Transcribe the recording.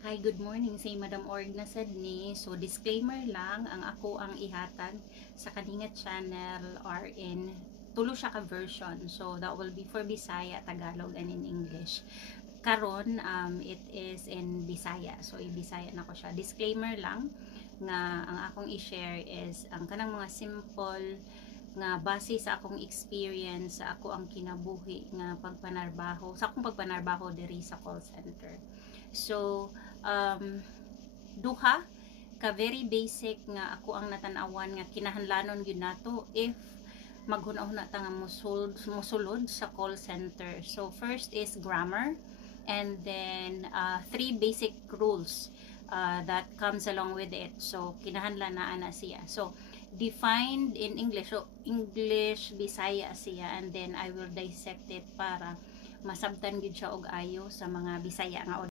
Hi, good morning. Say Madam Org na sad ni. So, disclaimer lang, ang ako ang ihatag sa kaninga channel or in tulo siya ka version. So, that will be for Bisaya, Tagalog, and in English. Karon, it is in Bisaya. So, i-Bisaya na ko siya. Disclaimer lang nga ang akong i-share is ang kanang mga simple nga base sa akong experience sa ako ang kinabuhi nga pagpanarbaho sa akong pagpanarbaho diri sa call center. So duha ka very basic nga ako ang natanawan nga kinahanglanon gyud nato if maghuna-huna ta nga musulod sa call center. So first is grammar, and then three basic rules that comes along with it. So kinahanglan na ana siya. So defined in English, so English Bisaya siya, and then I will dissect it para masabtan gyud siya og ayo sa mga Bisaya nga